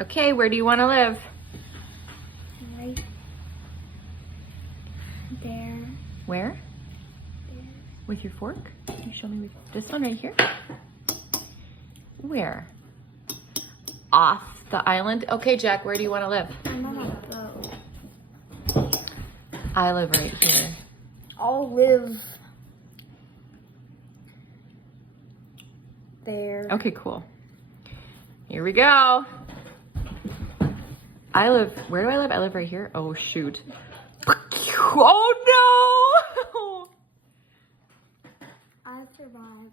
Okay, where do you want to live? Right there. Where? There. With your fork? Can you show me with this one right here? Where? Off the island? Okay, Jack, where do you want to live? I'm on a boat. I live right here. I'll live there. Okay, cool. Here we go. I live, where do I live? I live right here. Oh, shoot. Oh, no! I survived.